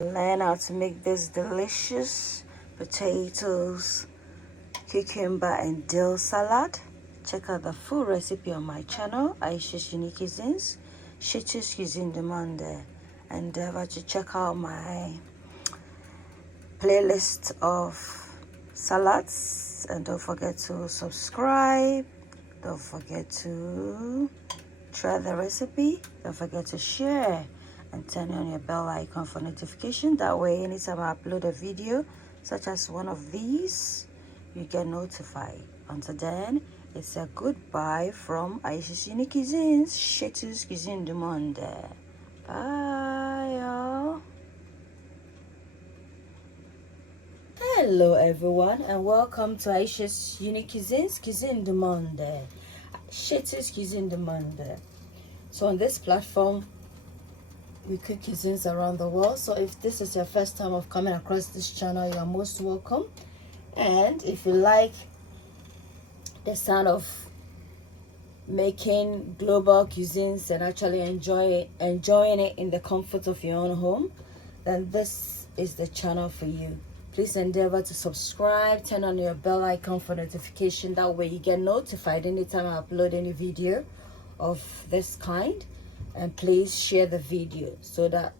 Learn how to make this delicious potatoes, cucumber and dill salad. Check out the full recipe on my channel, Ayesha's Unique Cuisines. She's using the Monday. Endeavor to check out my playlist of salads, and don't forget to subscribe. Don't forget to try the recipe. Don't forget to share and turn on your bell icon for notification. That way, anytime I upload a video such as one of these, you get notified. Until then, it's a goodbye from Ayesha's Unique Cuisines, Shetu's Cuisine du Monde. Bye, y'all. Hello, everyone, and welcome to Ayesha's Unique Cuisines, Cuisine du Monde. Shetu's Cuisine du Monde. So on this platform, we cook cuisines around the world. So if this is your first time of coming across this channel, you are most welcome. And if you like the sound of making global cuisines and actually enjoying it in the comfort of your own home, then this is the channel for you. Please endeavor to subscribe, turn on your bell icon for notification. That way you get notified anytime I upload any video of this kind. And please share the video so that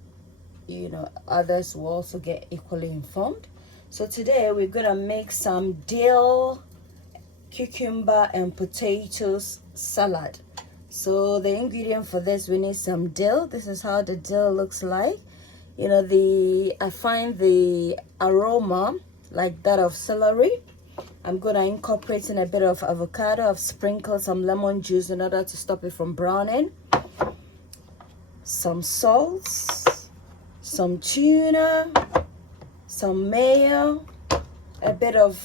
others will also get equally informed. So today we're gonna make some dill, cucumber and potatoes salad. So the ingredient for this, we need some dill. This is how the dill looks like. I find the aroma like that of celery. I'm gonna incorporate in a bit of avocado. I've sprinkled some lemon juice in order to stop it from browning. Some salt, some tuna, some mayo, a bit of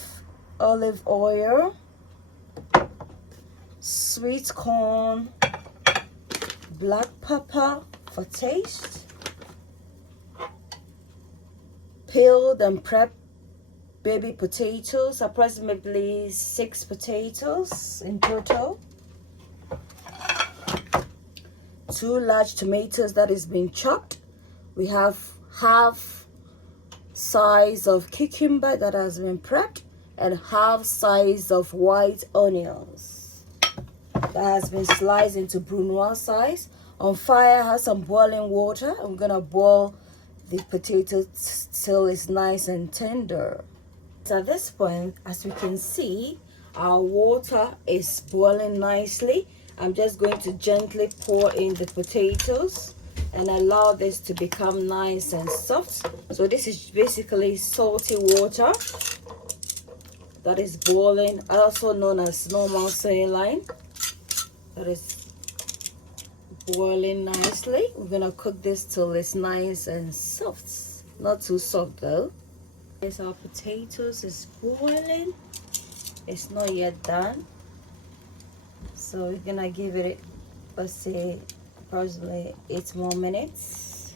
olive oil, sweet corn, black pepper for taste, peeled and prepped baby potatoes, approximately 6 potatoes in total. 2 large tomatoes that is being chopped. We have half size of cucumber that has been prepped and half size of white onions that has been sliced into brunoise size. On fire, I have some boiling water. I'm gonna boil the potatoes till it's nice and tender. So at this point, as we can see, our water is boiling nicely. I'm just going to gently pour in the potatoes and allow this to become nice and soft. So this is basically salty water that is boiling, also known as normal saline, that is boiling nicely. We're gonna cook this till it's nice and soft, not too soft though. As our potatoes is boiling, it's not yet done. So we're gonna give it, let's say, approximately 8 more minutes,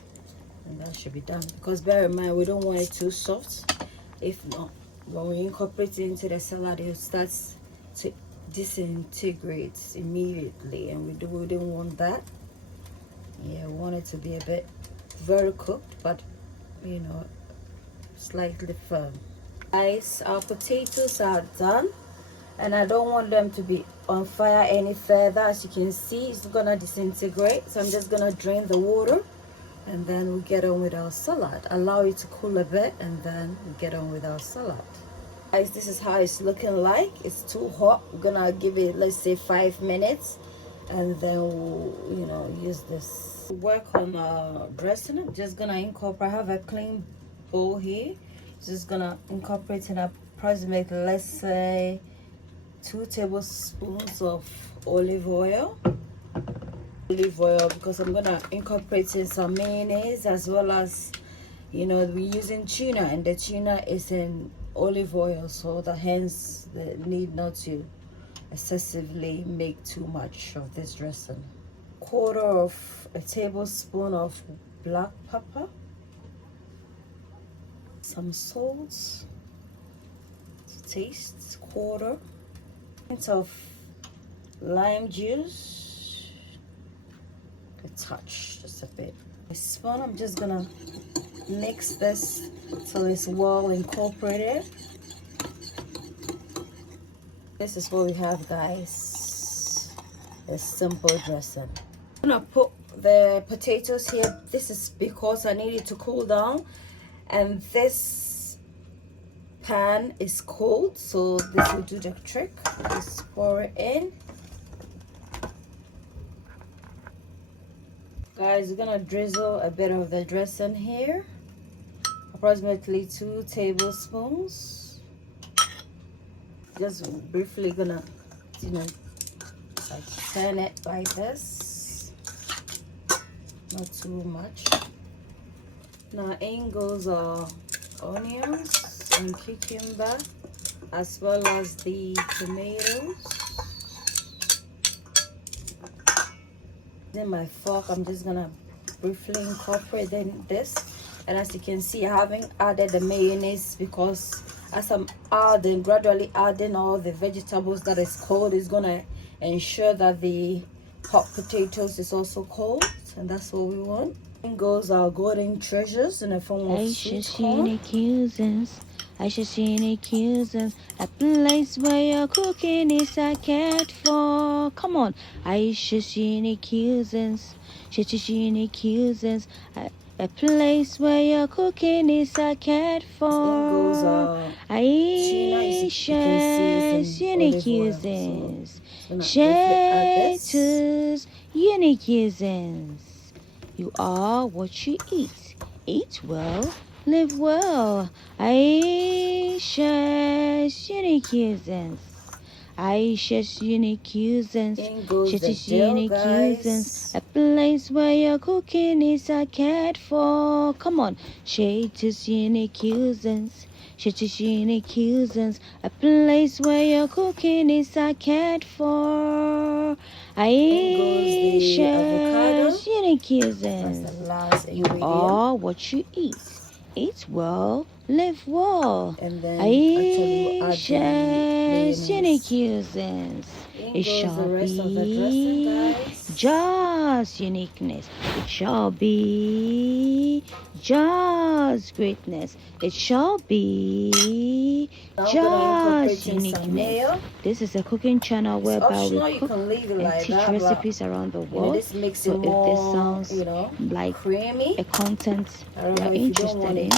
and that should be done. Because bear in mind, we don't want it too soft. If not, when we incorporate it into the salad, it starts to disintegrate immediately, and we don't want that. Yeah, we want it to be a bit very cooked, but slightly firm. Guys, our potatoes are done. And I don't want them to be on fire any further. As you can see, it's gonna disintegrate. So I'm just gonna drain the water, and then we get on with our salad. Allow it to cool a bit, and then we get on with our salad. Guys, this is how it's looking like. It's too hot. We're gonna give it, let's say, 5 minutes, and then we'll use this. Work on dressing. I'm just gonna incorporate. I have a clean bowl here. Just gonna incorporate in approximately, let's say, 2 tablespoons of olive oil, because I'm gonna incorporate in some mayonnaise, as well as we're using tuna, and the tuna is in olive oil, so hence the need not to excessively make too much of this dressing. 1/4 tablespoon of black pepper, some salt to taste, 1/4 of lime juice, a touch, just a bit. A spoon, I'm just gonna mix this till it's well incorporated. This is what we have, guys. A simple dressing. I'm gonna put the potatoes here. This is because I need it to cool down, and this pan is cold, so this will do the trick. Just pour it in. Guys, we're gonna drizzle a bit of the dressing here, approximately 2 tablespoons. Just briefly gonna, you know, like turn it like this, not too much. Now in goes our onions and cucumber, as well as the tomatoes. Then my fork, I'm just gonna briefly incorporate this, and as you can see, I haven't added the mayonnaise because as I'm gradually adding all the vegetables that is cold, is gonna ensure that the hot potatoes is also cold, and that's what we want. In goes our golden treasures in the form of sweet corn. Ayesha, a place where your cooking is a cat for. Come on, Ayesha, a place where your cooking is a cat for. Ayesha, unique uses. You are what you eat. Eat well, live well. Ayesha's unique uses. Ayesha's unique uses. She's unique uses. A place where your cooking is a cat for. Come on, She's unique uses. She's unique uses. A place where your cooking is a cat for. Ayesha's unique uses. You are what you eat. Eat well, live well. And then Ayesha's unique uses. It shall be just uniqueness. It shall be just greatness. It shall be just uniqueness. This is a cooking channel whereby we cook and teach recipes around the world. So if this sounds like creamy, a content you're interested in,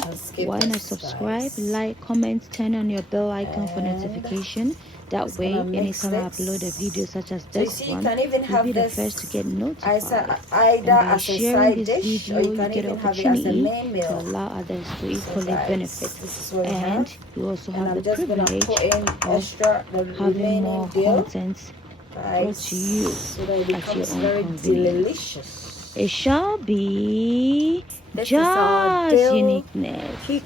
why not subscribe, like, comment, turn on your bell icon for notification. That way, anytime I upload a video such as this one, you'll be the first to get notified. And by sharing this video, you get an opportunity to allow others to equally benefit. And you also have the privilege of having more content brought to you at your own convenience. It shall be just uniqueness. Please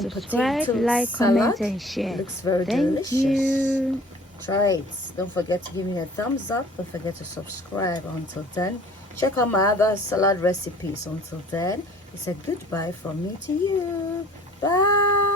subscribe, like, comment, and share. Looks very Thank delicious. you. Try it. Don't forget to give me a thumbs up. Don't forget to subscribe. Until then, check out my other salad recipes. Until then, it's a goodbye from me to you. Bye.